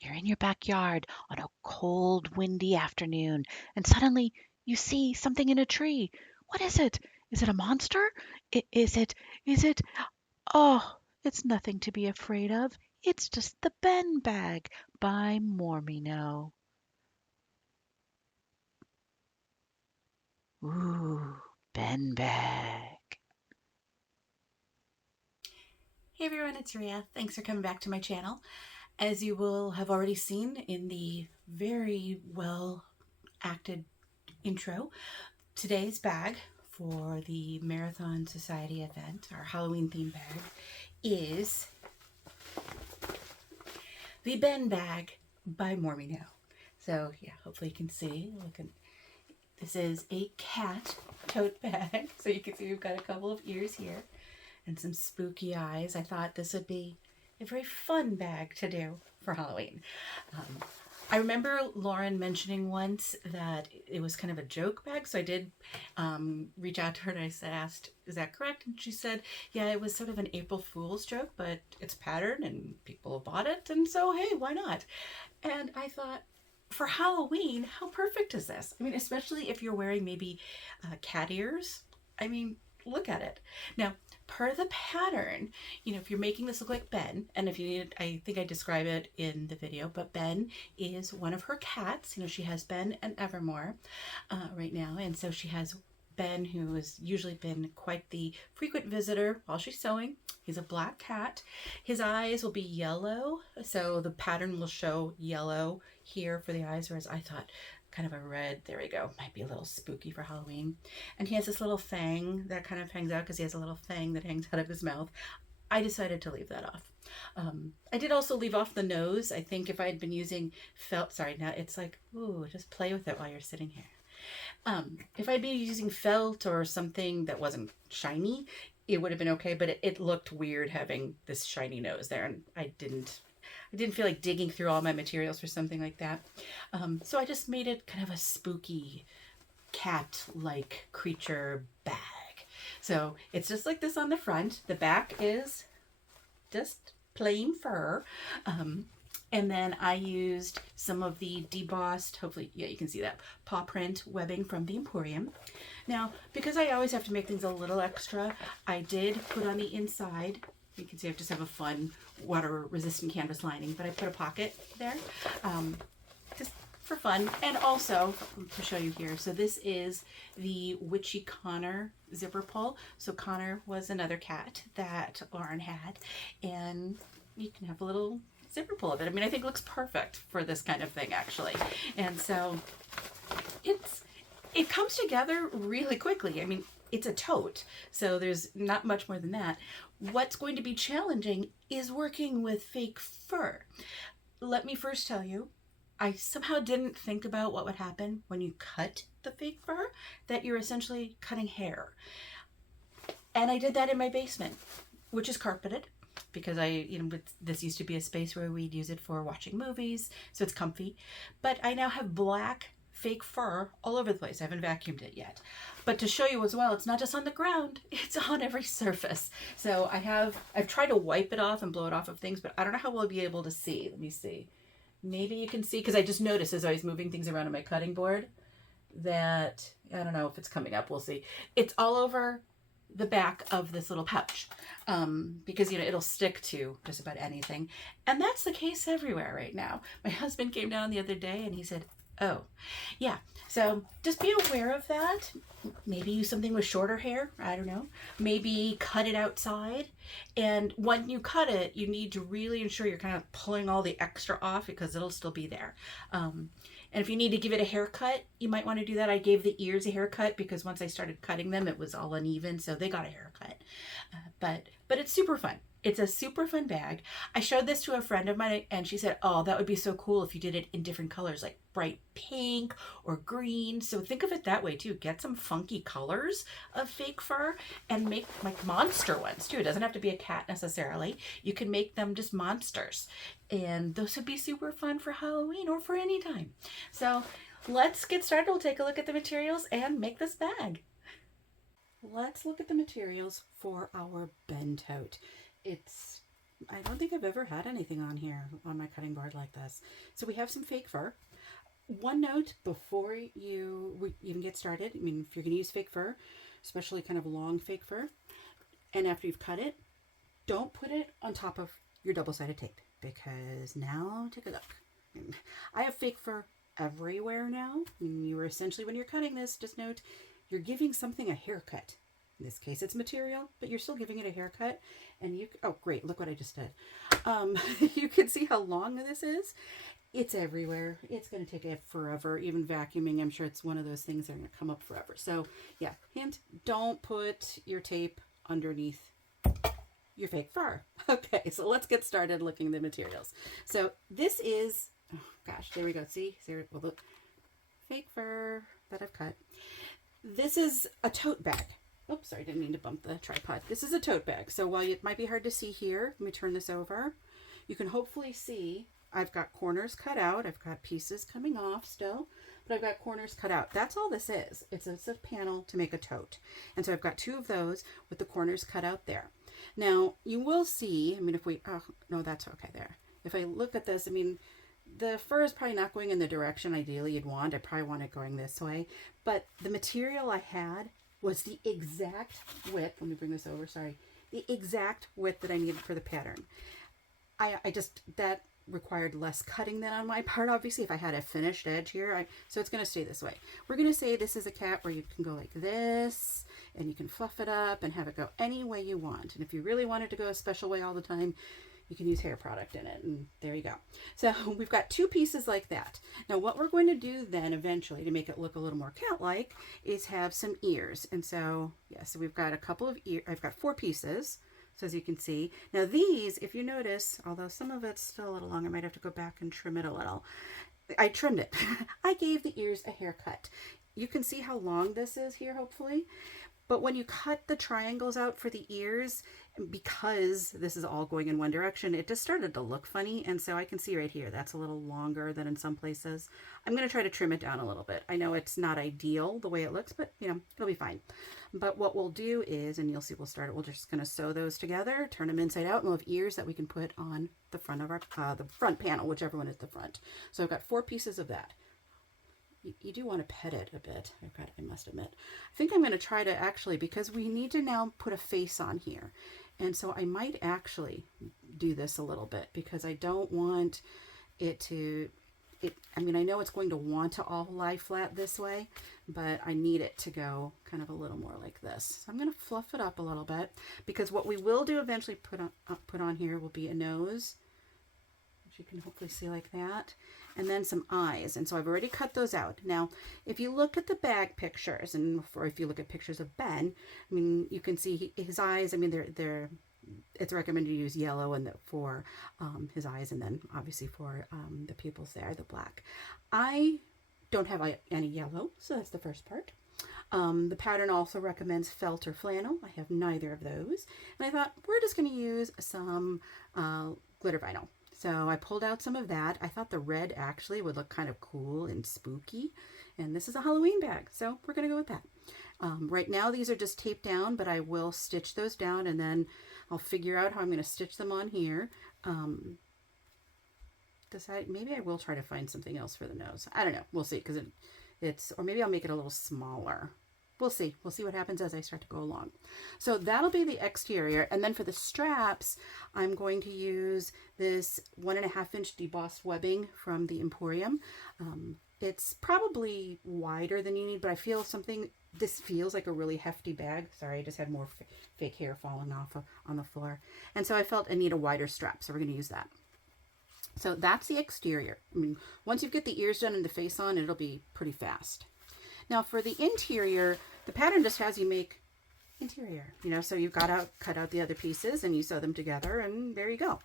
You're in your backyard on a cold, windy afternoon, and suddenly you see something in a tree. What is it? Is it a monster? Is it? Oh, it's nothing to be afraid of. It's just the Ben bag by Mormino. Ooh, Ben bag. Hey everyone, it's Ria. Thanks for coming back to my channel. As you will have already seen in the very well acted intro, today's bag for the Marathon Society event, our Halloween themed bag, is the Ben bag by Mormino. So yeah, hopefully you can see. This is a cat tote bag. So you can see we've got a couple of ears here and some spooky eyes. I thought this would be a very fun bag to do for Halloween. Um, I remember Lauren mentioning once that it was kind of a joke bag, so I did reach out to her and asked, "Is that correct?" And she said, "Yeah, it was sort of an April Fool's joke, but it's patterned and people have bought it, and so hey, why not?" And I thought, for Halloween, how perfect is this? I mean, especially if you're wearing maybe cat ears. I mean, look at it. Now, per the pattern, if you're making this look like Ben, and if you need, I think I describe it in the video, but Ben is one of her cats. She has Ben and Evermore right now, and so she has Ben, who has usually been quite the frequent visitor while she's sewing. He's a black cat. His eyes will be yellow, so the pattern will show yellow here for the eyes, whereas I thought kind of a red, there we go, might be a little spooky for Halloween. And he has this little fang that kind of hangs out because he has a little fang that hangs out of his mouth. I decided to leave that off. I did also leave off the nose. I think if I had been using felt, sorry, now it's like, ooh, just play with it while you're sitting here. If I'd been using felt or something that wasn't shiny, it would have been okay, but it looked weird having this shiny nose there, and I didn't feel like digging through all my materials for something like that. So I just made it kind of a spooky cat-like creature bag. So it's just like this on the front. The back is just plain fur. And then I used some of the debossed, hopefully, yeah, you can see that, paw print webbing from the Emporium. Now, because I always have to make things a little extra, I did put on the inside, you can see I just have a fun water resistant canvas lining, but I put a pocket there, just for fun. And also, to show you here, so this is the Witchy Connor zipper pull. So Connor was another cat that Lauren had, and you can have a little zipper pull of it. I mean, I think it looks perfect for this kind of thing, actually. And so it comes together really quickly. I mean, it's a tote, so there's not much more than that. What's going to be challenging is working with fake fur. Let me first tell you, I somehow didn't think about what would happen when you cut the fake fur, that you're essentially cutting hair. And I did that in my basement, which is carpeted, because this used to be a space where we'd use it for watching movies, so it's comfy. But I now have black fake fur all over the place. I haven't vacuumed it yet. But to show you as well, it's not just on the ground, it's on every surface. So I've tried to wipe it off and blow it off of things, but I don't know how we'll be able to see. Let me see. Maybe you can see, because I just noticed as I was moving things around on my cutting board that, I don't know if it's coming up, we'll see. It's all over the back of this little pouch, because it'll stick to just about anything, and that's the case everywhere right now. My husband came down the other day and he said, "Oh, yeah." So just be aware of that. Maybe use something with shorter hair. I don't know. Maybe cut it outside. And when you cut it, you need to really ensure you're kind of pulling all the extra off, because it'll still be there. And if you need to give it a haircut, you might want to do that. I gave the ears a haircut because once I started cutting them, it was all uneven, so they got a haircut. But it's super fun. It's a super fun bag. I showed this to a friend of mine and she said, "Oh, that would be so cool if you did it in different colors, like bright pink or green." So think of it that way too. Get some funky colors of fake fur and make like monster ones too. It doesn't have to be a cat necessarily. You can make them just monsters. And those would be super fun for Halloween or for any time. So let's get started. We'll take a look at the materials and make this bag. Let's look at the materials for our Ben tote. It's I don't think I've ever had anything on here on my cutting board like this. So we have some fake fur. One note before you even get started, I mean, if you're going to use fake fur, especially kind of long fake fur, and after you've cut it, don't put it on top of your double-sided tape, because now take a look. I have fake fur everywhere now. I mean, you are essentially, when you're cutting this, just note you're giving something a haircut. In this case, it's material, but you're still giving it a haircut. And you, oh great, look what I just did. You can see how long this is. It's everywhere. It's going to take it forever. Even vacuuming, I'm sure it's one of those things that are going to come up forever. So yeah, hint, don't put your tape underneath your fake fur. Okay, so let's get started looking at the materials. So this is, oh gosh, there we go. See, well, look, fake fur that I've cut. This is a tote bag. Oops, sorry, didn't mean to bump the tripod. This is a tote bag. So while it might be hard to see here, let me turn this over. You can hopefully see I've got corners cut out. I've got pieces coming off still, but I've got corners cut out. That's all this is. It's a panel to make a tote. And so I've got two of those with the corners cut out there. Now, you will see, I mean, if we, oh, no, that's okay there. If I look at this, I mean, the fur is probably not going in the direction ideally you'd want. I probably want it going this way. But the material I had was the exact width. Let me bring this over, sorry. The exact width that I needed for the pattern. I just, that required less cutting than on my part, obviously, if I had a finished edge here. So it's going to stay this way. We're going to say this is a cat where you can go like this, and you can fluff it up and have it go any way you want. And if you really wanted to go a special way all the time, you can use hair product in it, and there you go. So we've got two pieces like that. Now what we're going to do then eventually to make it look a little more cat-like is have some ears. And so, yeah, so we've got a couple of ears. I've got 4 pieces. So as you can see, now these, if you notice, although some of it's still a little long, I might have to go back and trim it a little. I trimmed it. I gave the ears a haircut. You can see how long this is here, hopefully. But when you cut the triangles out for the ears, because this is all going in one direction, it just started to look funny. And so I can see right here, that's a little longer than in some places. I'm going to try to trim it down a little bit. I know it's not ideal the way it looks, but you know, it'll be fine. But what we'll do is, and you'll see we'll start it, we're just going to sew those together, turn them inside out, and we'll have ears that we can put on the front of our, the front panel, whichever one is the front. So I've got 4 pieces of that. You do want to pet it a bit. I must admit. I think I'm going to try to actually, because we need to now put a face on here. And so I might actually do this a little bit, because I don't want it to, I mean, I know it's going to want to all lie flat this way, but I need it to go kind of a little more like this. So I'm going to fluff it up a little bit, because what we will do eventually put on here will be a nose, which you can hopefully see like that, and then some eyes. And so I've already cut those out. Now, if you look at the bag pictures, and or if you look at pictures of Ben, I mean, you can see his eyes. I mean, it's recommended to use yellow and for his eyes, and then obviously for the pupils there, the black. I don't have any yellow, so that's the first part. The pattern also recommends felt or flannel. I have neither of those. And I thought, we're just going to use some glitter vinyl. So I pulled out some of that. I thought the red actually would look kind of cool and spooky. And this is a Halloween bag, so we're going to go with that. Right now these are just taped down, but I will stitch those down, and then I'll figure out how I'm going to stitch them on here. Maybe I will try to find something else for the nose. I don't know. We'll see, because or maybe I'll make it a little smaller. We'll see. We'll see what happens as I start to go along. So that'll be the exterior. And then for the straps, I'm going to use this 1.5 inch debossed webbing from the Emporium. It's probably wider than you need, but I feel this feels like a really hefty bag. Sorry, I just had more fake hair falling off on the floor. And so I felt I need a wider strap, so we're going to use that. So that's the exterior. I mean, once you get the ears done and the face on, it'll be pretty fast. Now for the interior, the pattern just has you make interior, you know, so you've cut out the other pieces and you sew them together, and there you go.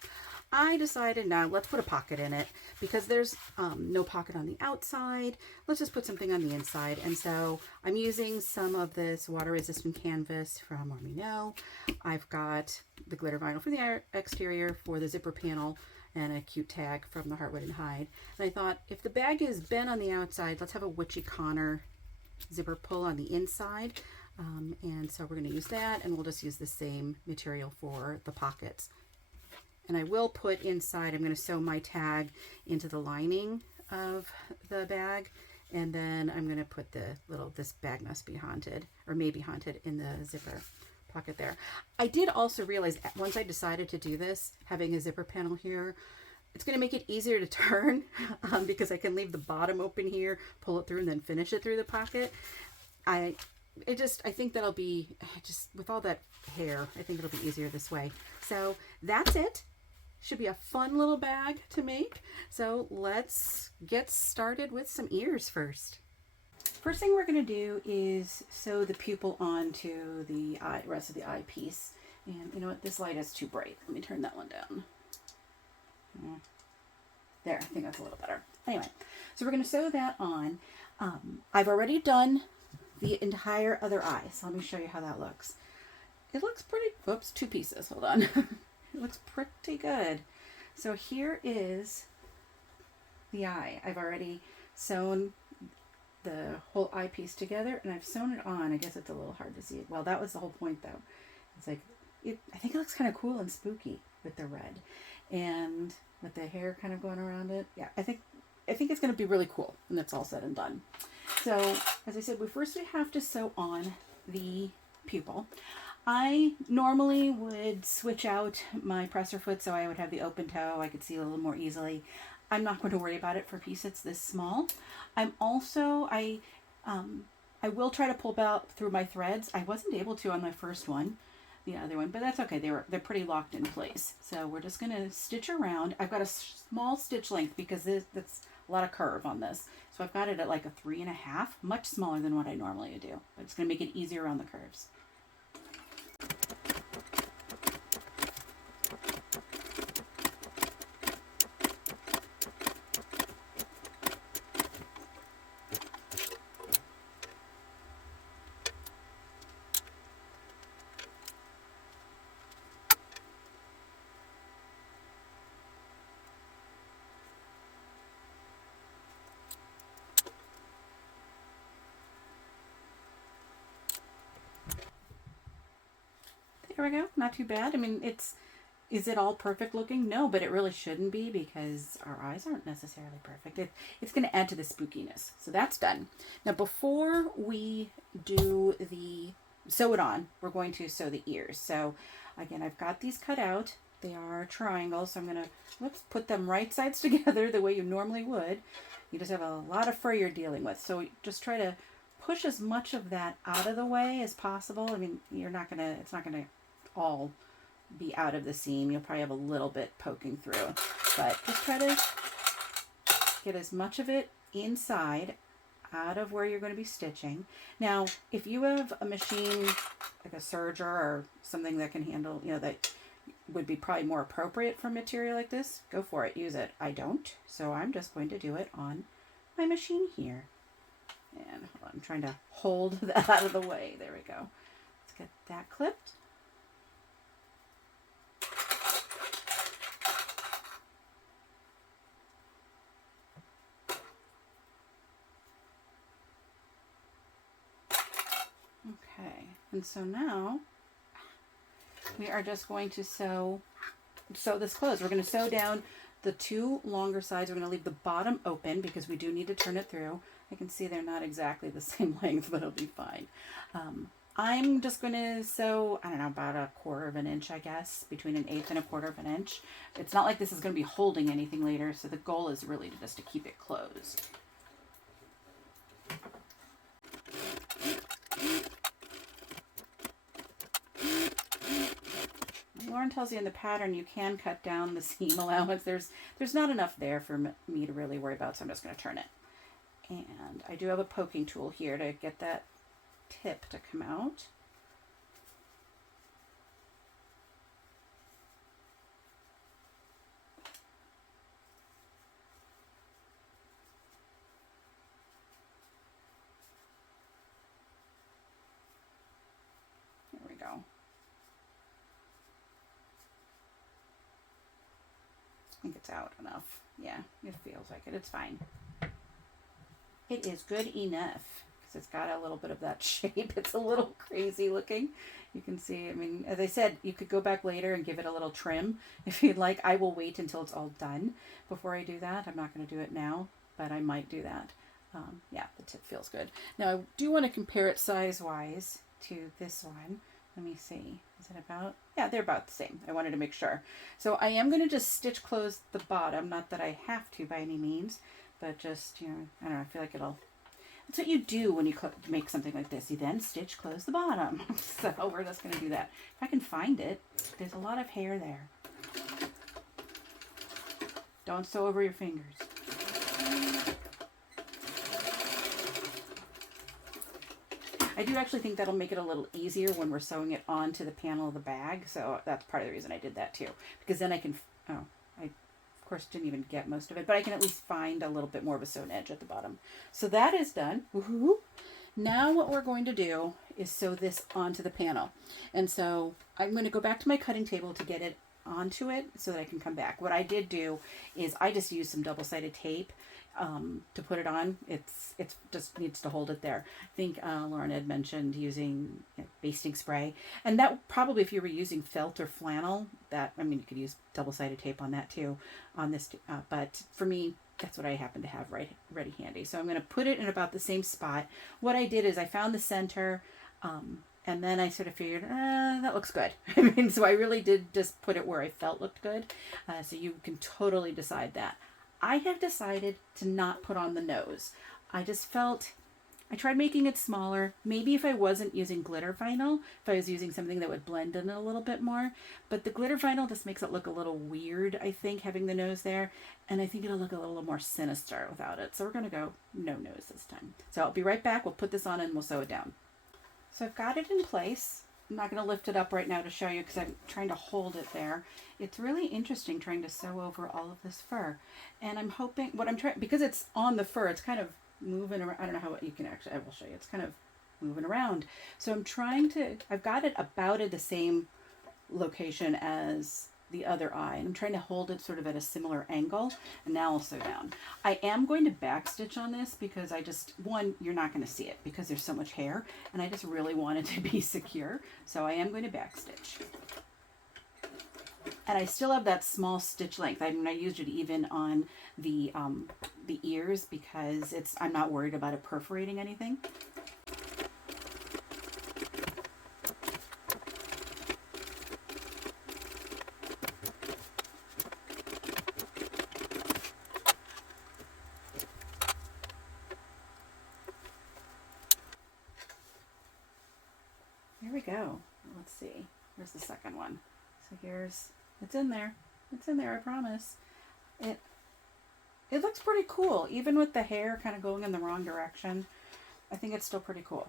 I decided now let's put a pocket in it, because there's no pocket on the outside. Let's just put something on the inside. And so I'm using some of this water resistant canvas from Mormino. I've got the glitter vinyl for the exterior for the zipper panel, and a cute tag from the Heartwood and Hide. And I thought, if the bag is bent on the outside, let's have a Witchy Connor zipper pull on the inside. And so we're going to use that, and we'll just use the same material for the pockets. And I will put inside, I'm going to sew my tag into the lining of the bag. And then I'm going to put this bag must be haunted, or maybe haunted, in the zipper pocket there. I did also realize once I decided to do this, having a zipper panel here, it's going to make it easier to turn because I can leave the bottom open here, pull it through, and then finish it through the pocket. I think that'll be, just with all that hair, I think it'll be easier this way. So that's it. Should be a fun little bag to make. So let's get started with some ears first. First thing we're going to do is sew the pupil onto the rest of the eyepiece. And you know what? This light is too bright. Let me turn that one down. There, I think that's a little better. Anyway, so we're going to sew that on. I've already done the entire other eye, so let me show you how that looks. It looks pretty, whoops, two pieces, hold on. It looks pretty good. So here is the eye. I've already sewn the whole eyepiece together, and I've sewn it on. I guess it's a little hard to see it. Well, that was the whole point, though. It's like, I think it looks kind of cool and spooky with the red, and with the hair kind of going around it. Yeah, I think it's going to be really cool when it's all said and done. So, as I said, first we have to sew on the pupil. I normally would switch out my presser foot so I would have the open toe. I could see a little more easily. I'm not going to worry about it for a piece that's this small. I will try to pull out through my threads. I wasn't able to on my first one, the other one, but that's okay. They're pretty locked in place. So we're just going to stitch around. I've got a small stitch length because that's a lot of curve on this. So I've got it at like a 3.5, much smaller than what I normally do. But it's going to make it easier on the curves. There we go. Not too bad. I mean, is it all perfect looking? No, but it really shouldn't be because our eyes aren't necessarily perfect. It's going to add to the spookiness. So that's done. Now, before we do sew it on, we're going to sew the ears. So again, I've got these cut out. They are triangles. So I'm going to, put them right sides together the way you normally would. You just have a lot of fur you're dealing with. So just try to push as much of that out of the way as possible. I mean, it's not going to all be out of the seam. You'll probably have a little bit poking through, but just try to get as much of it inside out of where you're going to be stitching. Now, if you have a machine like a serger or something that can handle, that would be probably more appropriate for material like this, go for it, use it. I don't, so I'm just going to do it on my machine here. And hold on, I'm trying to hold that out of the way. There we go. Let's get that clipped. Okay, and so now we are just going to sew this closed. We're going to sew down the two longer sides. We're going to leave the bottom open because we do need to turn it through. I can see they're not exactly the same length, but it'll be fine. I'm just going to sew, I don't know, about 1/4 of an inch, I guess, between 1/8 and 1/4 of an inch. It's not like this is going to be holding anything later, so the goal is really just to keep it closed. Lauren tells you in the pattern you can cut down the seam allowance. There's not enough there for me to really worry about, so I'm just going to turn it. And I do have a poking tool here to get that tip to come out. There we go. I think it's out enough. Yeah, it feels like it. It's fine. It is good enough. So it's got a little bit of that shape. It's a little crazy looking. You can see, I mean, as I said, you could go back later and give it a little trim if you'd like. I will wait until it's all done before I do that. I'm not going to do it now, but I might do that. Yeah, the tip feels good. Now I do want to compare it size-wise to this one. Let me see. Is it about? Yeah, they're about the same. I wanted to make sure. So I am going to just stitch close the bottom. Not that I have to by any means, but just, you know, I don't know, I feel like it'll... That's what you do when you make something like this. You then stitch close the bottom. So we're just going to do that. If I can find it, there's a lot of hair there. Don't sew over your fingers. I do actually think that'll make it a little easier when we're sewing it onto the panel of the bag. So that's part of the reason I did that too. Because then I can, oh, I of course didn't even get most of it, but I can at least find a little bit more of a sewn edge at the bottom. So that is done. Woohoo! Now what we're going to do is sew this onto the panel. And so I'm going to go back to my cutting table to get it onto it so that I can come back. What I did do is I just used some double-sided tape to put it on. It's just needs to hold it there. I think Lauren had mentioned using, you know, basting spray, and that probably, if you were using felt or flannel, that, I mean, you could use double-sided tape on that too, on this, but for me, that's what I happen to have ready handy. So I'm going to put it in about the same spot. What I did is I found the center, and then I sort of figured, that looks good. I mean, so I really did just put it where I felt looked good. So you can totally decide that. I have decided to not put on the nose. I just felt, I tried making it smaller. Maybe if I wasn't using glitter vinyl, if I was using something that would blend in a little bit more. But the glitter vinyl just makes it look a little weird, I think, having the nose there. And I think it'll look a little more sinister without it. So we're going to go no nose this time. So I'll be right back. We'll put this on and we'll sew it down. So I've got it in place. I'm not going to lift it up right now to show you because I'm trying to hold it there. It's really interesting trying to sew over all of this fur. And I'm hoping, what I'm trying, because it's on the fur, it's kind of moving around. I don't know how you can actually, I will show you. It's kind of moving around. So I'm trying to, I've got it about at the same location as the other eye. And I'm trying to hold it sort of at a similar angle. And now I'll sew down. I am going to backstitch on this because I just, one, you're not going to see it because there's so much hair. And I just really want it to be secure. So I am going to backstitch. And I still have that small stitch length. I mean, I used it even on the ears because it's, I'm not worried about it perforating anything. Here we go. Let's see. Where's the second one? So here's, it's in there. It's in there, I promise. It looks pretty cool, even with the hair kind of going in the wrong direction. I think it's still pretty cool.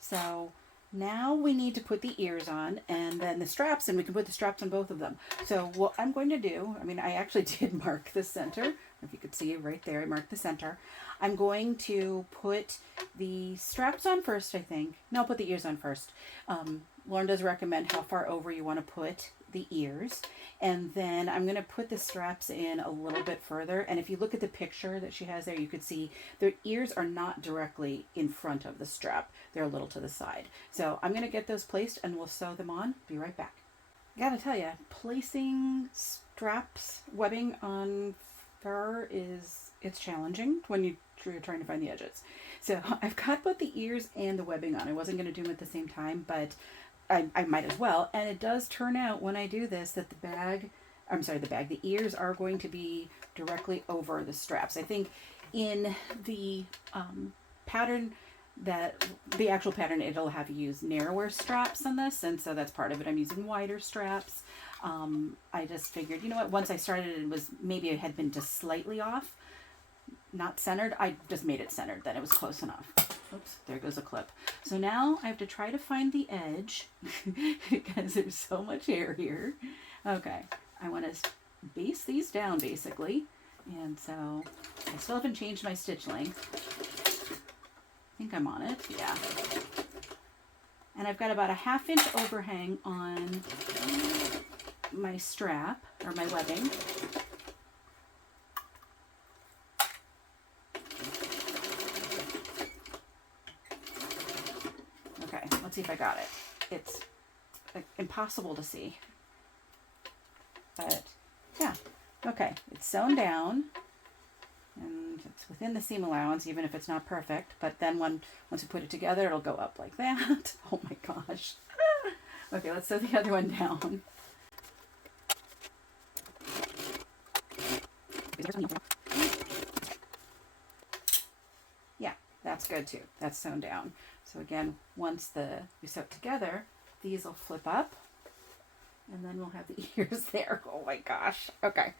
So now we need to put the ears on and then the straps, and we can put the straps on both of them. So what I'm going to do, I mean, I actually did mark the center. If you could see right there, I marked the center. I'm going to put the straps on first, I think. No, I'll put the ears on first. Lauren does recommend how far over you want to put the ears. And then I'm going to put the straps in a little bit further. And if you look at the picture that she has there, you could see their ears are not directly in front of the strap. They're a little to the side. So I'm going to get those placed and we'll sew them on. Be right back. I gotta tell you, placing straps, webbing on fur it's challenging when you're trying to find the edges. So I've got both the ears and the webbing on. I wasn't going to do them at the same time, but I might as well. And it does turn out when I do this that the ears are going to be directly over the straps. I think in the pattern, that the actual pattern, it'll have you use narrower straps on this, and so that's part of it. I'm using wider straps. I just figured, you know what, once I started it was, maybe it had been just slightly off, not centered. I just made it centered, then it was close enough. Oops, there goes a clip. So now I have to try to find the edge because there's so much hair here. Okay, I want to base these down basically, and so I still haven't changed my stitch length. I think I'm on it, yeah. And I've got about a 1/2 inch overhang on my strap, or my webbing. Let's see if I got it. It's impossible to see. But yeah, okay, it's sewn down. And it's within the seam allowance, even if it's not perfect. But then once we put it together, it'll go up like that. Oh my gosh. Okay, let's sew the other one down. Yeah, that's good too. That's sewn down. So again, once we sew it together, these will flip up. And then we'll have the ears there. Oh my gosh. Okay,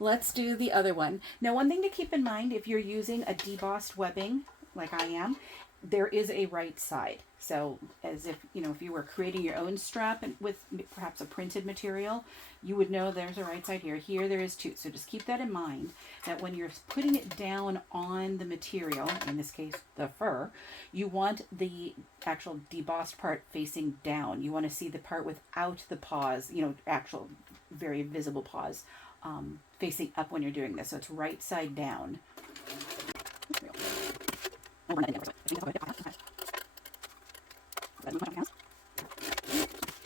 let's do the other one. Now, one thing to keep in mind, if you're using a debossed webbing like I am, there is a right side. So as if, if you were creating your own strap with perhaps a printed material, you would know there's a right side here. Here there is too. So just keep that in mind, that when you're putting it down on the material, in this case the fur, you want the actual debossed part facing down. You want to see the part without the paws, actual very visible paws, facing up when you're doing this. So it's right side down.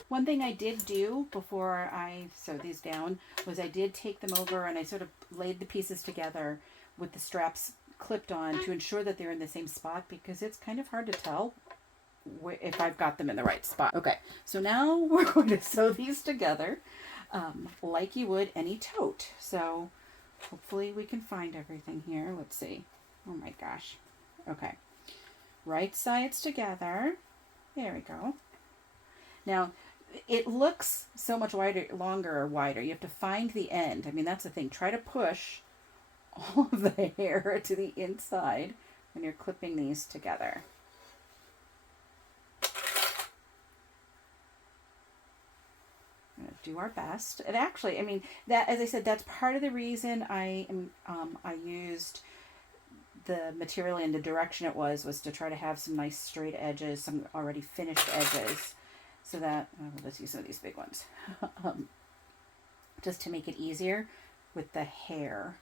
One thing I did do before I sewed these down was I did take them over and I sort of laid the pieces together with the straps clipped on to ensure that they're in the same spot, because it's kind of hard to tell if I've got them in the right spot. Okay, so now we're going to sew these together like you would any tote. So hopefully we can find everything here. Let's see. Oh my gosh. Okay. Right sides together. There we go. Now, it looks so much longer or wider. You have to find the end. I mean, that's the thing. Try to push all of the hair to the inside when you're clipping these together. We're going to do our best. And actually, I mean, that, as I said, that's part of the reason I used the material in the direction it was to try to have some nice straight edges, some already finished edges, so that, let's use some of these big ones, just to make it easier with the hair.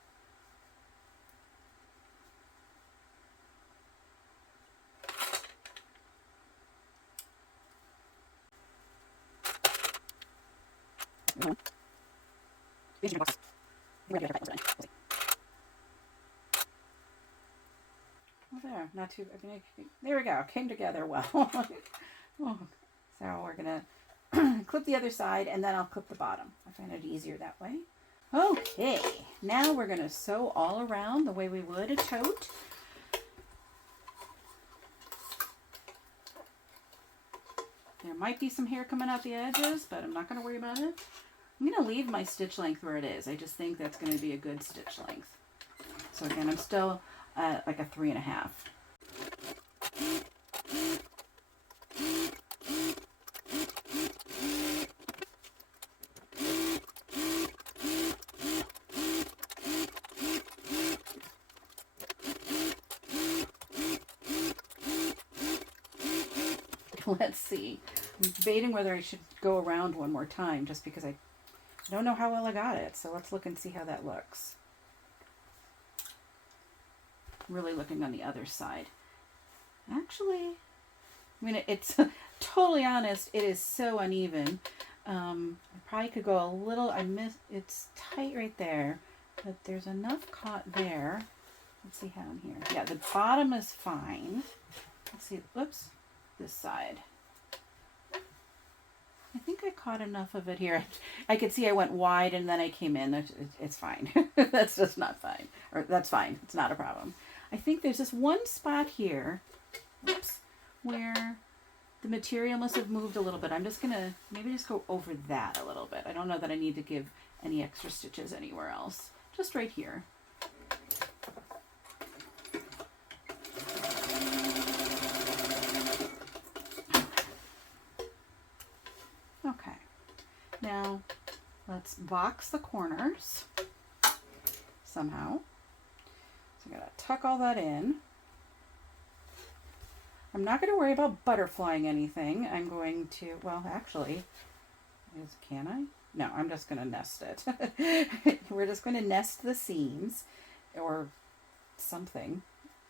Oh, there, not too, there we go, came together well. Oh, so we're gonna clip the other side and then I'll clip the bottom. I find it easier that way. Okay, now we're gonna sew all around the way we would a tote. There might be some hair coming out the edges, but I'm not gonna worry about it. I'm gonna leave my stitch length where it is. I just think that's gonna be a good stitch length. So again, I'm still like a 3.5. Let's see. I'm debating whether I should go around one more time just because I don't know how well I got it. So let's look and see how that looks. Really looking on the other side. Actually, I mean, it's totally honest, it is so uneven. I probably could go a little, it's tight right there, but there's enough caught there. Let's see how in here. Yeah, the bottom is fine. Let's see, whoops, this side. I think I caught enough of it here. I could see I went wide and then I came in. It's fine. That's just not fine. Or that's fine. It's not a problem. I think there's this one spot here, oops, where the material must have moved a little bit. I'm just going to maybe just go over that a little bit. I don't know that I need to give any extra stitches anywhere else. Just right here. Okay. Now, let's box the corners somehow. So I gotta tuck all that in. I'm not going to worry about butterflying anything. I'm going to, well, actually, can I? No, I'm just going to nest it. We're just going to nest the seams or something.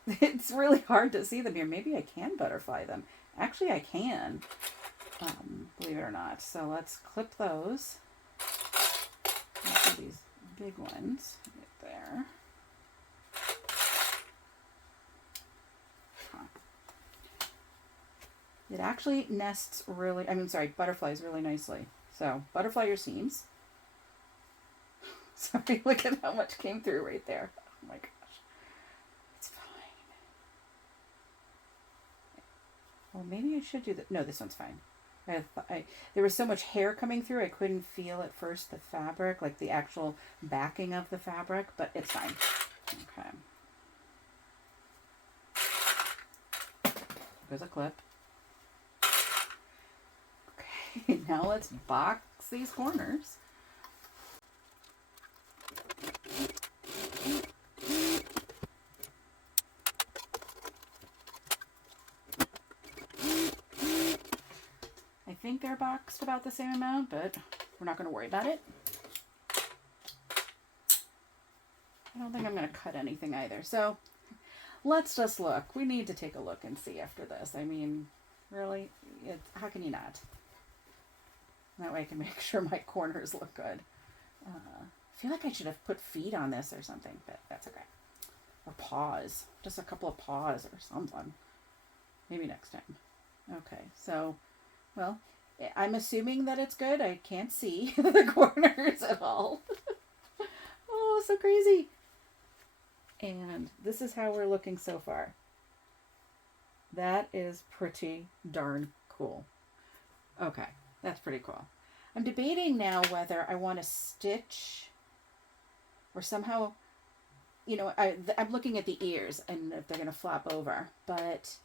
It's really hard to see them here. Maybe I can butterfly them. Actually, I can, believe it or not. So let's clip those. These big ones right there. Huh. It actually nests really, butterflies really nicely. So butterfly your seams. Sorry, look at how much came through right there. Oh my gosh. It's fine. Well, maybe I should do that. No, this one's fine. There was so much hair coming through, I couldn't feel at first the fabric, like the actual backing of the fabric, but it's fine. Okay. There's a clip. Okay, now let's box these corners. I think they're boxed about the same amount, but we're not going to worry about it. I don't think I'm going to cut anything either. So let's just look. We need to take a look and see after this. I mean, really, how can you not? That way I can make sure my corners look good. I feel like I should have put feet on this or something, but that's okay. Or paws. Just a couple of paws or something. Maybe next time. Okay, so, well, I'm assuming that it's good. I can't see the corners at all. Oh, so crazy. And this is how we're looking so far. That is pretty darn cool. Okay, that's pretty cool. I'm debating now whether I want to stitch or somehow, I'm looking at the ears and if they're going to flop over, but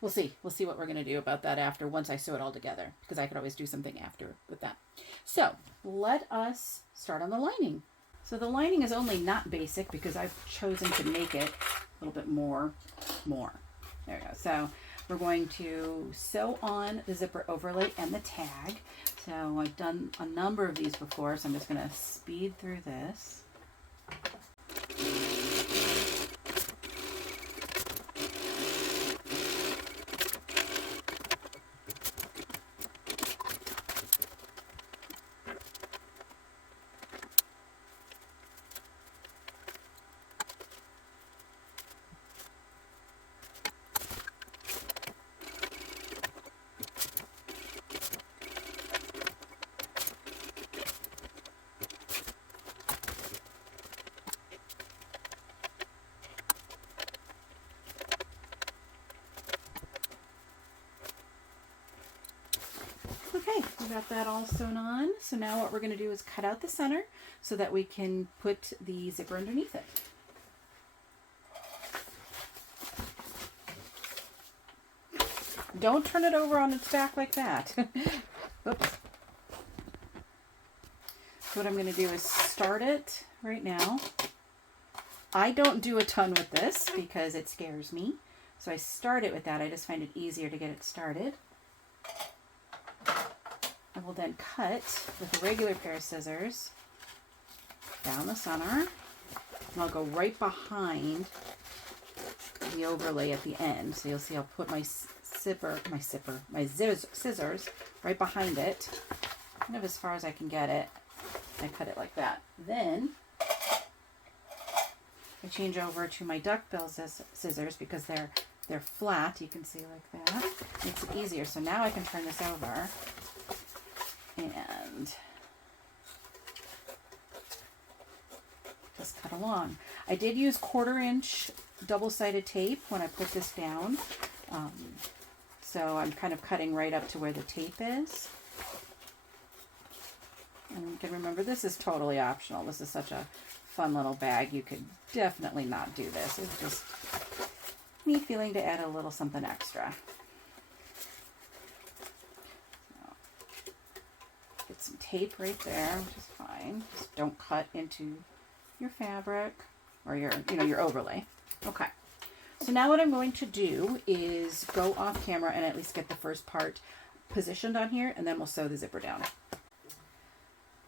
we'll see. We'll see what we're going to do about that after, once I sew it all together, because I could always do something after with that. So let us start on the lining. So the lining is only not basic because I've chosen to make it a little bit more. There we go. So we're going to sew on the zipper overlay and the tag. So I've done a number of these before, so I'm just going to speed through this. Okay, we got that all sewn on. So now what we're going to do is cut out the center so that we can put the zipper underneath it. Don't turn it over on its back like that. Oops. So what I'm going to do is start it right now. I don't do a ton with this because it scares me. So I start it with that. I just find it easier to get it started. I will then cut with a regular pair of scissors down the center. And I'll go right behind the overlay at the end. So you'll see I'll put my scissors right behind it, kind of as far as I can get it. I cut it like that. Then I change over to my duckbill scissors because they're flat. You can see like that. Makes it easier. So now I can turn this over and just cut along. I did use 1/4 inch double-sided tape when I put this down. So I'm kind of cutting right up to where the tape is. And you can remember, this is totally optional. This is such a fun little bag. You could definitely not do this. It's just me feeling to add a little something extra. So, get some tape right there, which is fine. Just don't cut into your fabric or your overlay. Okay. So now what I'm going to do is go off camera and at least get the first part positioned on here, and then we'll sew the zipper down.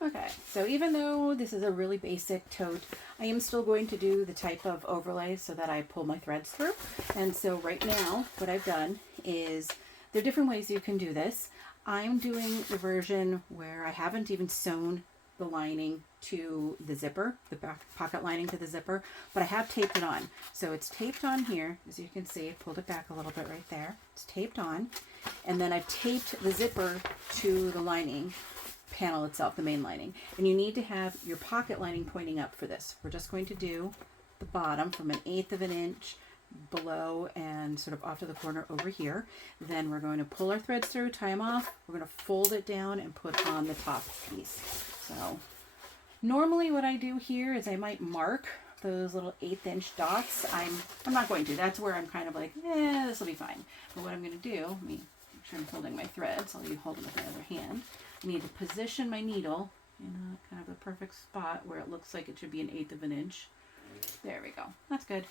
Okay, so even though this is a really basic tote, I am still going to do the type of overlay so that I pull my threads through. And so right now, what I've done is there are different ways you can do this. I'm doing the version where I haven't even sewn the lining to the zipper, the back pocket lining to the zipper, but I have taped it on. So it's taped on here, as you can see. I pulled it back a little bit right there. It's taped on. And then I've taped the zipper to the lining panel itself, the main lining. And you need to have your pocket lining pointing up for this. We're just going to do the bottom from 1/8 of an inch below and sort of off to the corner over here. Then we're going to pull our threads through, tie them off. We're going to fold it down and put on the top piece. So normally what I do here is I might mark those little 1/8 inch dots. I'm not going to. That's where I'm kind of like, this will be fine. But what I'm going to do, let me make sure I'm holding my threads. I'll hold them with my other hand. I need to position my needle in a kind of a perfect spot where it looks like it should be 1/8 of an inch. There we go. That's good.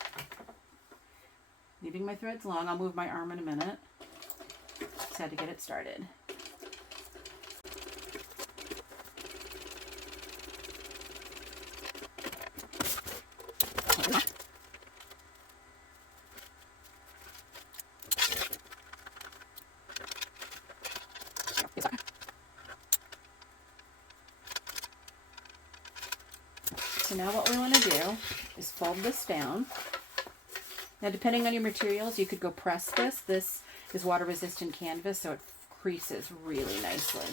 Leaving my threads long. I'll move my arm in a minute. Just had to get it started. So now what we want to do is fold this down. Now, depending on your materials, you could go press this. This is water-resistant canvas, so it creases really nicely.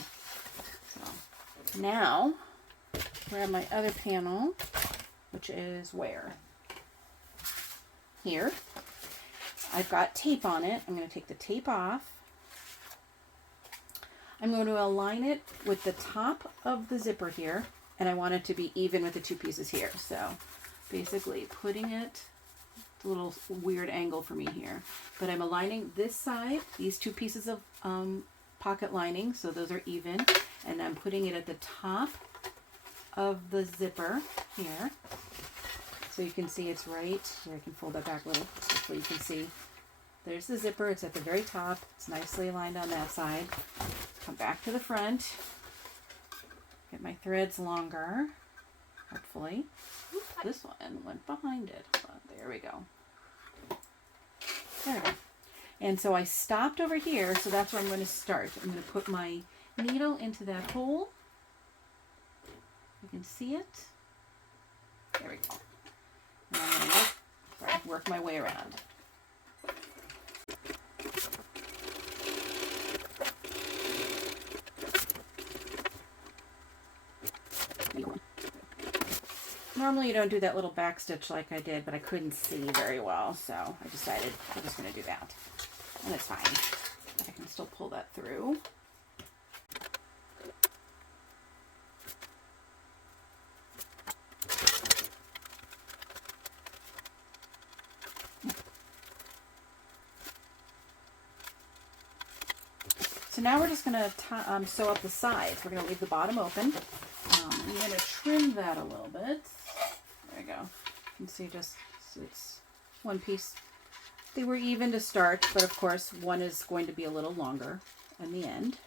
So now, grab my other panel, which is where? Here. I've got tape on it. I'm going to take the tape off. I'm going to align it with the top of the zipper here, and I want it to be even with the two pieces here. So basically putting it, a little weird angle for me here, but I'm aligning this side, these two pieces of pocket lining, so those are even, and I'm putting it at the top of the zipper here, so you can see it's right here. I can fold that back a little so you can see there's the zipper. It's at the very top. It's nicely aligned on that side. Come back to the front, get my threads longer, hopefully. Oops, this one went behind it, but there we go. There we go. And so I stopped over here, so that's where I'm going to start. I'm going to put my needle into that hole. You can see it. There we go. And I'm going to work my way around. Normally you don't do that little back stitch like I did, but I couldn't see very well, so I decided I'm just going to do that. And it's fine. I can still pull that through. So now we're just going to sew up the sides. We're going to leave the bottom open. I'm going to trim that a little bit. There we go. You can see just it's one piece. They were even to start, but of course one is going to be a little longer in the end.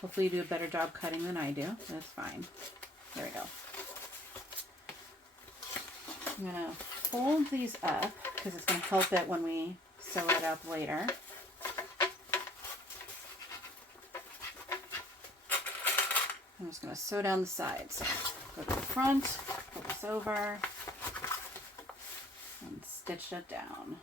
Hopefully you do a better job cutting than I do. That's fine. There we go. I'm going to fold these up because it's going to help it when we sew it up later. I'm just going to sew down the sides. Go to the front, pull this over, and stitch it down.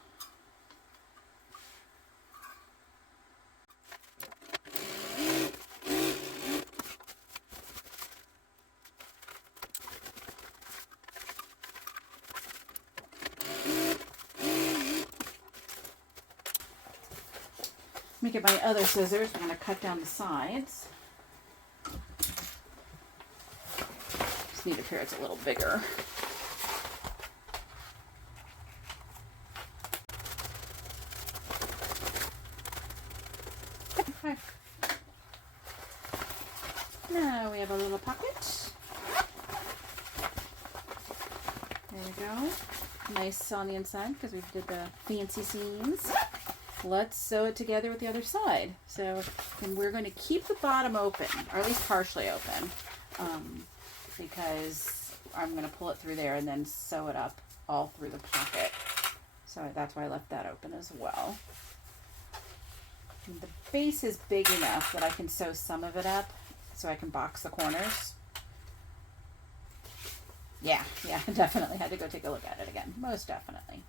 Let me get my other scissors. We're going to cut down the sides. Just need a pair that's a little bigger. Okay. Now we have a little pocket. There we go. Nice on the inside because we did the fancy seams. Let's sew it together with the other side. So, and we're going to keep the bottom open, or at least partially open, because I'm going to pull it through there and then sew it up all through the pocket. So that's why I left that open as well. And the base is big enough that I can sew some of it up so I can box the corners. Yeah, definitely had to go take a look at it again. Most definitely.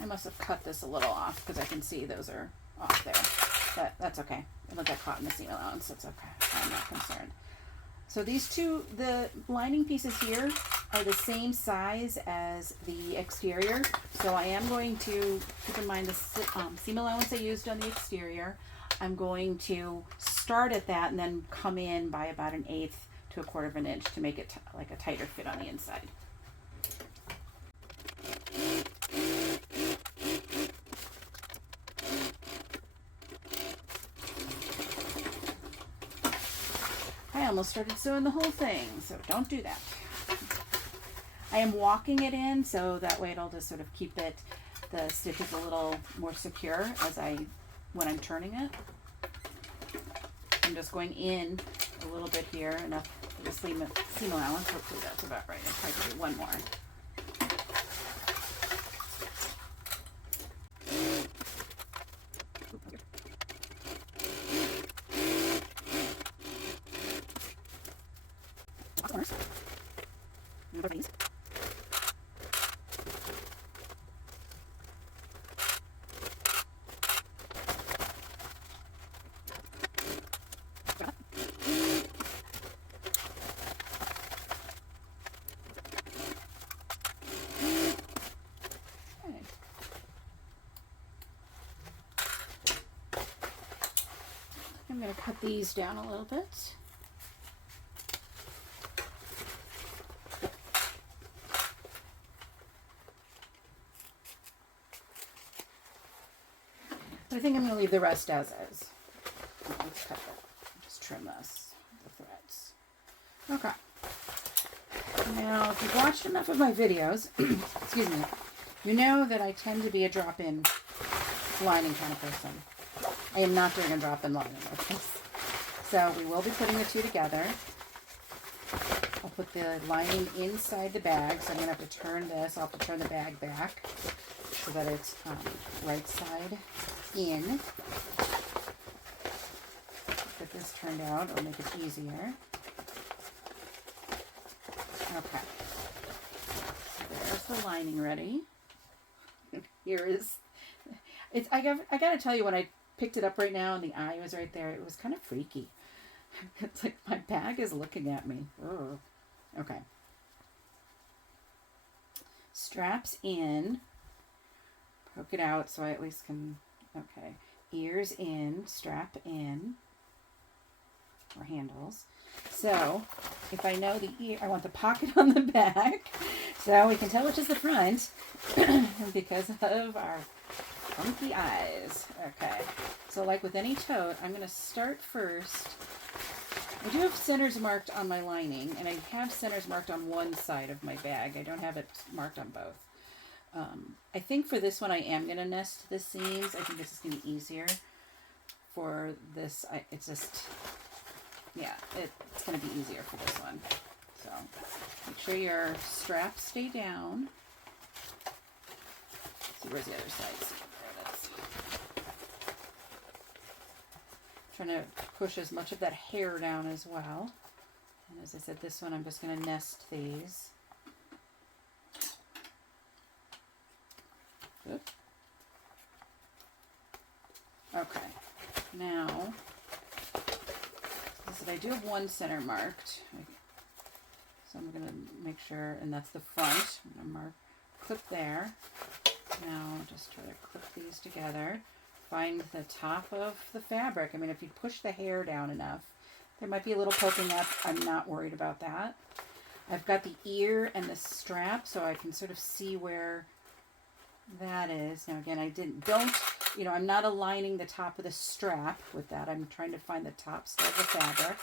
I must have cut this a little off because I can see those are off there. But that's okay. It'll get caught in the seam allowance. That's okay. I'm not concerned. So these two, the lining pieces here are the same size as the exterior. So I am going to keep in mind the seam allowance I used on the exterior. I'm going to start at that and then come in by about 1/8 to 1/4 of an inch to make it like a tighter fit on the inside. I almost started sewing the whole thing, so don't do that. I am walking it in so that way it'll just sort of keep it, the stitches a little more secure when I'm turning it. I'm just going in a little bit here, enough for the seam allowance. Hopefully that's about right. I'll try to do one more. I'm going to cut these down a little bit. I think I'm going to leave the rest as is. Let's cut it. Just trim this, the threads. Okay. Now, if you've watched enough of my videos, excuse me, you know that I tend to be a drop-in lining kind of person. I am not doing a drop-in lining with this. So we will be putting the two together. I'll put the lining inside the bag, so I'm going to have to turn this. I'll have to turn the bag back so that it's right side in. Get this turned out, it'll make it easier. Okay. So there's the lining ready. Here is, I gotta tell you, when I picked it up right now and the eye was right there, it was kind of freaky. It's like my bag is looking at me. Ugh. Okay. Straps in. Poke it out so I at least can, okay. Ears in, strap in, or handles. So, if I know the ear, I want the pocket on the back, so we can tell which is the front, because of our funky eyes. Okay, so like with any tote, I'm going to start first. I do have centers marked on my lining, and I have centers marked on one side of my bag. I don't have it marked on both. I think for this one I am going to nest the seams. I think this is going to be easier. For this, it's just, yeah, it's going to be easier for this one. So make sure your straps stay down. Let's see, where's the other side? There it is. Trying to push as much of that hair down as well. And as I said, this one I'm just going to nest these. Good. Okay, now, I do have one center marked, so I'm going to make sure, and that's the front. I'm going to clip there. Now just try to clip these together. Find the top of the fabric. I mean, if you push the hair down enough, there might be a little poking up. I'm not worried about that. I've got the ear and the strap, so I can sort of see where that is. Now again, I'm not aligning the top of the strap with that. I'm trying to find the top still of the fabric.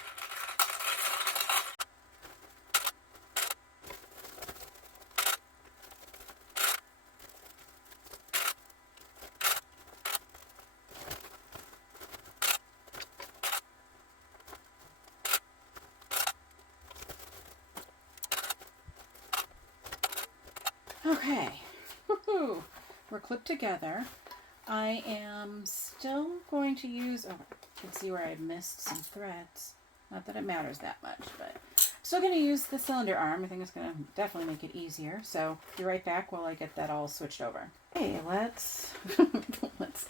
Okay. Woohoo! We're clipped together. I am still going to use, oh, you can see where I missed some threads. Not that it matters that much, but I'm still going to use the cylinder arm. I think it's going to definitely make it easier. So be right back while I get that all switched over. Okay, let's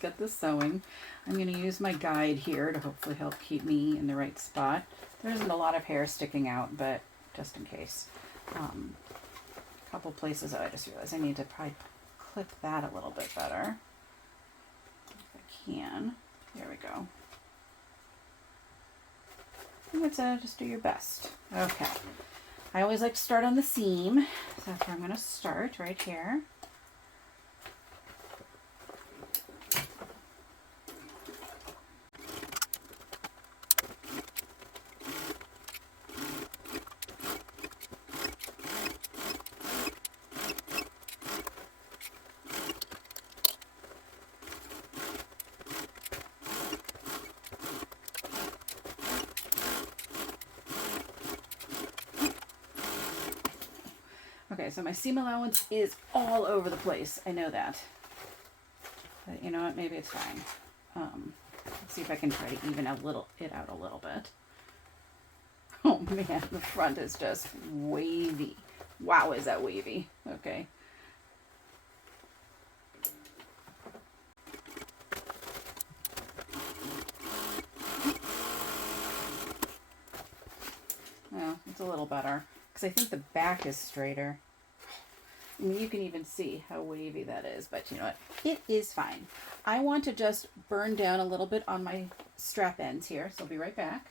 get this sewing. I'm going to use my guide here to hopefully help keep me in the right spot. There isn't a lot of hair sticking out, but just in case. A couple places that I just realized I need to probably clip that a little bit better. If I can. There we go. And that's just do your best. Okay. I always like to start on the seam, so that's where I'm going to start, right here. Okay, so my seam allowance is all over the place. I know that. But you know what? Maybe it's fine. Let's see if I can try to even it out a little bit. Oh man, the front is just wavy. Wow, is that wavy. Okay. Well, it's a little better. Because I think the back is straighter. I mean, you can even see how wavy that is, but you know what? It is fine. I want to just burn down a little bit on my strap ends here, so I'll be right back.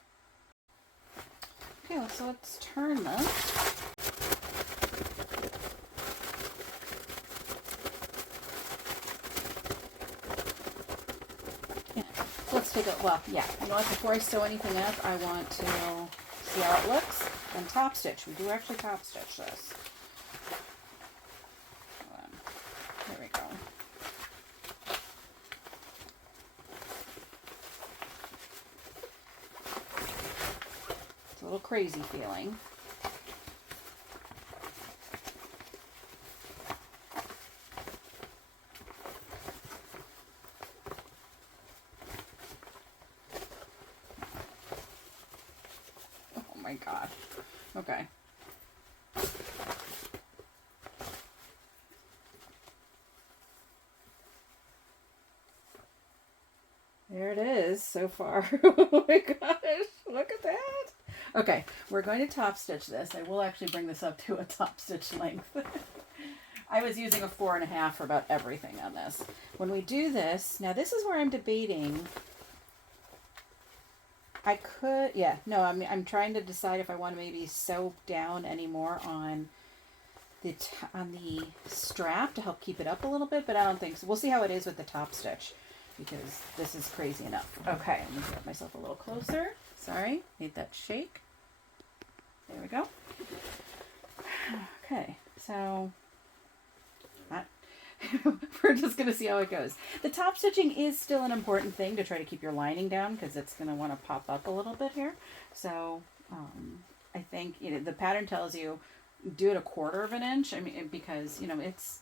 Okay, so let's turn this. Yeah. Let's take a, well, yeah, you know what? Before I sew anything up, I want to see how it looks. And top stitch. We do actually top stitch this. There we go. It's a little crazy feeling. Oh my gosh. Okay. There it is so far. Oh my gosh, look at that. Okay, we're going to top stitch this. I will actually bring this up to a top stitch length. I was using a 4.5 for about everything on this. When we do this, now this is where I'm debating. I could, yeah, no, I'm trying to decide if I want to maybe sew down any more on the strap to help keep it up a little bit, but I don't think so. We'll see how it is with the top stitch because this is crazy enough. Okay, let me get myself a little closer. Sorry, need that shake. There we go. Okay, so we're just going to see how it goes. The top stitching is still an important thing to try to keep your lining down because it's going to want to pop up a little bit here. So I think, you know, the pattern tells you do it 1/4 of an inch. I mean, because, you know, it's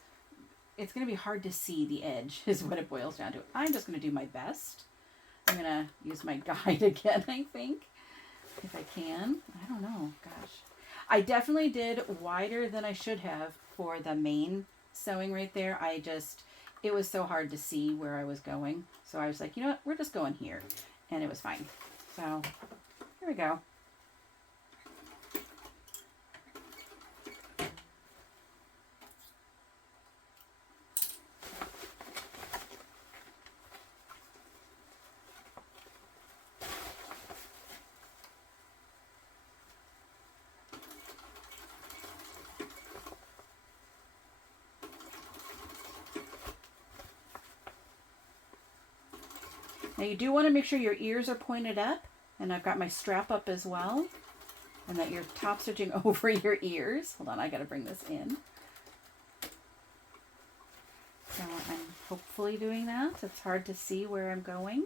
going to be hard to see the edge is what it boils down to. I'm just going to do my best. I'm going to use my guide again, I think, if I can. I don't know. Gosh. I definitely did wider than I should have for the main sewing right there. It was so hard to see where I was going. So I was like, you know what? We're just going here. And it was fine. So here we go. Now you do want to make sure your ears are pointed up, and I've got my strap up as well, and that you're top stitching over your ears. Hold on, I got to bring this in. So I'm hopefully doing that. It's hard to see where I'm going.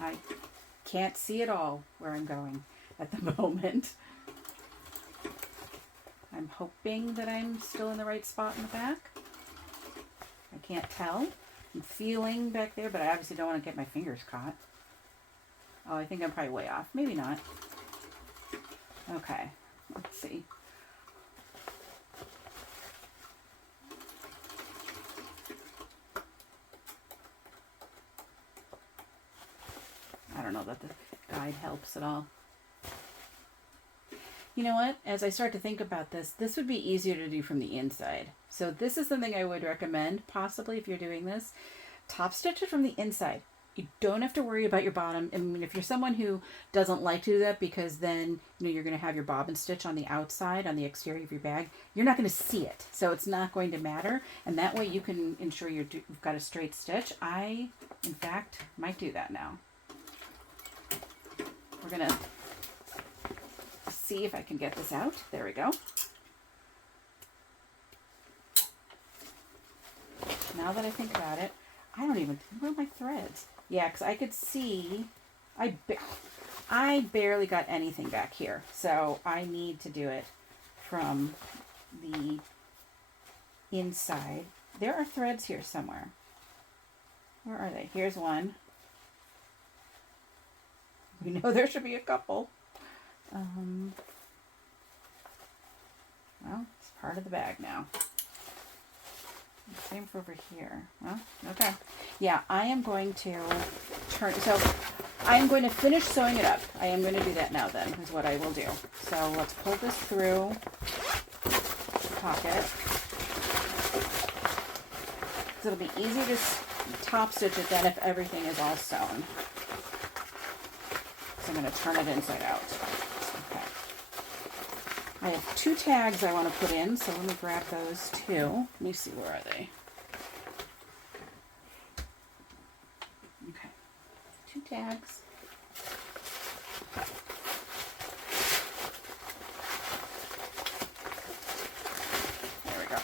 I can't see at all where I'm going at the moment. I'm hoping that I'm still in the right spot in the back. I can't tell. I'm feeling back there, but I obviously don't want to get my fingers caught. Oh, I think I'm probably way off. Maybe not. Okay, let's see. I don't know that the guide helps at all. You know what? As I start to think about this, this would be easier to do from the inside. So this is something I would recommend, possibly if you're doing this. Top stitch it from the inside. You don't have to worry about your bottom. I mean, if you're someone who doesn't like to do that because then you're going to have your bobbin stitch on the outside, on the exterior of your bag, you're not going to see it. So it's not going to matter. And that way you can ensure you've got a straight stitch. I, in fact, might do that now. We're going to see if I can get this out. There we go. Now that I think about it, I don't even, where are my threads? Yeah, because I could see, I barely got anything back here. So I need to do it from the inside. There are threads here somewhere. Where are they? Here's one. We know there should be a couple. Well, it's part of the bag now. Same for over here. Well, okay. Yeah, I am going to turn, so I am going to finish sewing it up. I am going to do that now then, is what I will do. So let's pull this through the pocket. So it'll be easy to top stitch it then if everything is all sewn. So I'm going to turn it inside out. Okay. I have 2 tags I want to put in, so let me grab those too. Let me see, where are they? Okay, 2 tags. There we go.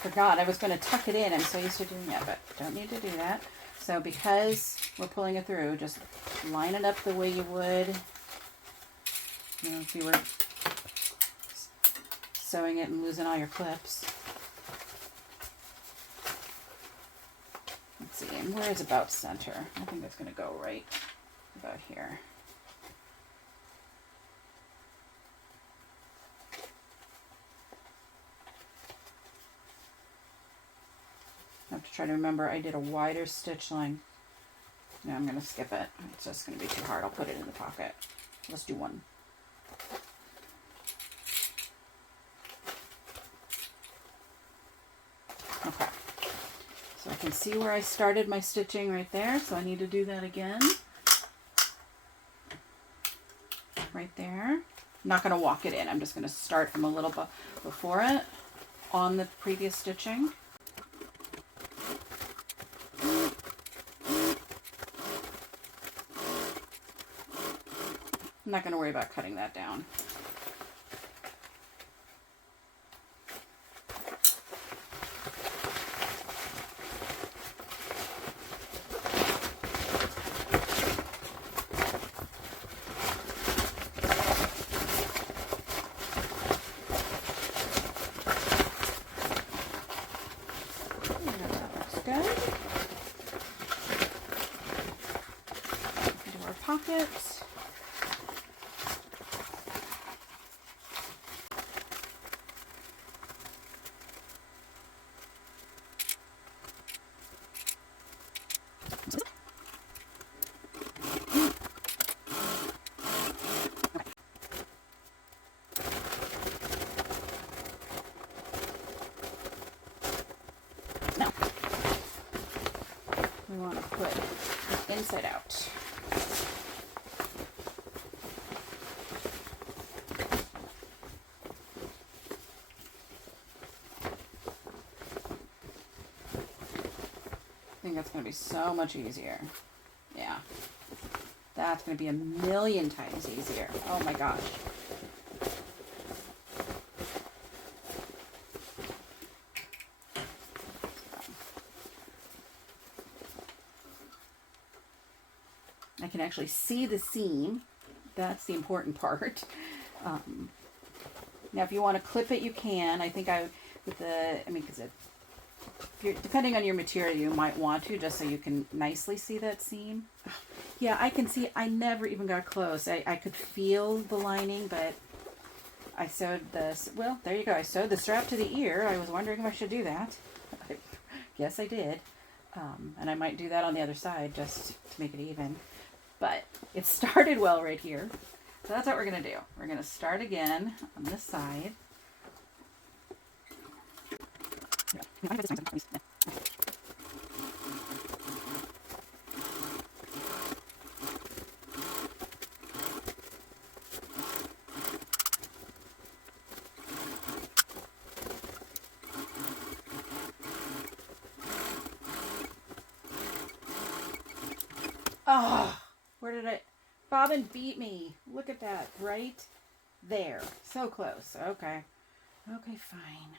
Forgot I was going to tuck it in. I'm so used to doing that, but don't need to do that. So because we're pulling it through, just line it up the way you would, if you were sewing it and losing all your clips. Let's see, and where is about center? I think that's going to go right about here. I have to try to remember I did a wider stitch line. No, I'm going to skip it. It's just going to be too hard. I'll put it in the pocket. Let's do one. Okay. So I can see where I started my stitching right there. So I need to do that again. Right there. I'm not going to walk it in. I'm just going to start from a little bit before it on the previous stitching. I'm not going to worry about cutting that down. That looks good. Into our pockets. We want to put it inside out. I think that's going to be so much easier. Yeah. That's going to be a million times easier. Oh my gosh. I can actually see the seam. That's the important part. Um, Now, if you want to clip it, you can. I think because depending on your material, you might want to, just so you can nicely see that seam. Yeah, I can see. I never even got close. I could feel the lining, but I sewed this. Well, there you go. I sewed the strap to the ear. I was wondering if I should do that. Yes, I did. And I might do that on the other side just to make it even. But it started well right here. So that's what we're going to do. We're going to start again on this side. Oh, where did I... Bobbin beat me. Look at that. Right there. So close. Okay. Okay, fine.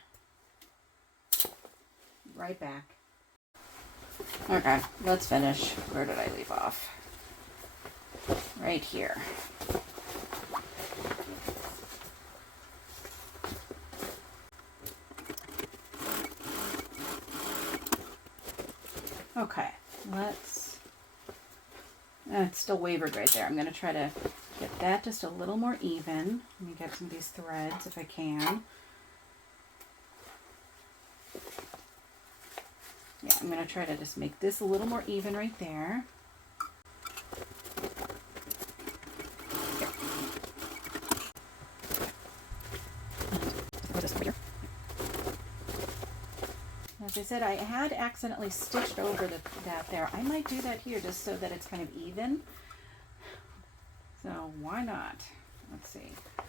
Right back. Okay, let's finish. Where did I leave off? Right here. Okay, let's... it's still wavered right there. I'm going to try to get that just a little more even. Let me get some of these threads if I can. Yeah, I'm going to try to just make this a little more even right there. As I said, I had accidentally stitched over that there. I might do that here just so that it's kind of even. So why not? Let's see. I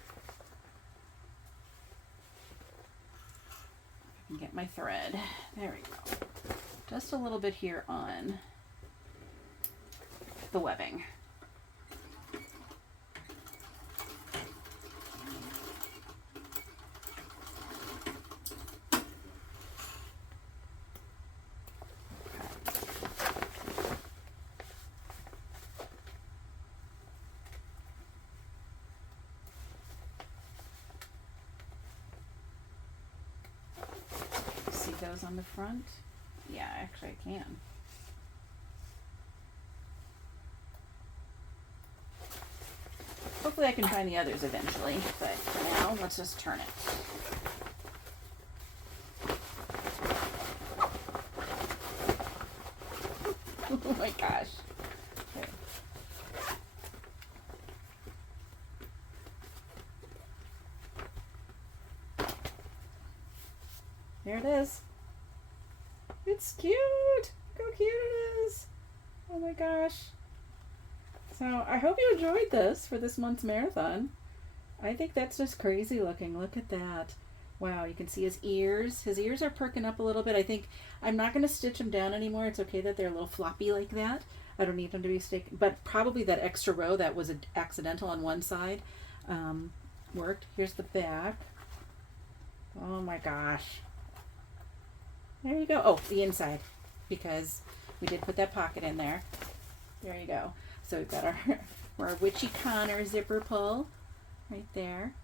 can get my thread. There we go. Just a little bit here on the webbing. See those on the front? Yeah, actually I can. Hopefully I can find the others eventually, but for now, let's just turn it. Oh my gosh. Okay. There it is. It's cute. Look how cute it is. Oh my gosh. So I hope you enjoyed this for this month's marathon. I think that's just crazy looking. Look at that. Wow, you can see his ears. His ears are perking up a little bit. I think I'm not going to stitch them down anymore. It's okay that they're a little floppy like that. I don't need them to be stick, but probably that extra row that was accidental on one side worked. Here's the back. Oh my gosh. There you go. Oh, the inside, because we did put that pocket in there. There you go. So we've got our Witchy Connor zipper pull right there.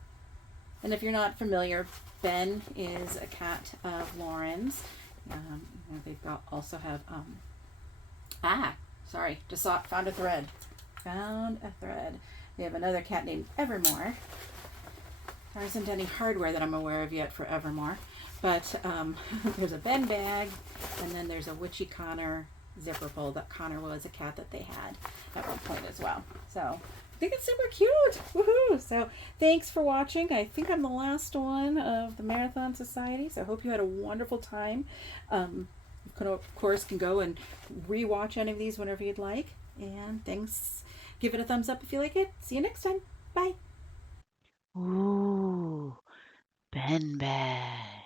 And if you're not familiar, Ben is a cat of Lauren's. They've also have, found a thread. Found a thread. We have another cat named Evermore. There isn't any hardware that I'm aware of yet for Evermore. But there's a Ben bag, and then there's a Witchy Connor zipper pull that Connor was a cat that they had at one point as well. So I think it's super cute. Woohoo! So thanks for watching. I think I'm the last one of the Marathon Society, so I hope you had a wonderful time. You can, of course, can go and rewatch any of these whenever you'd like. And thanks. Give it a thumbs up if you like it. See you next time. Bye. Ooh, Ben bag.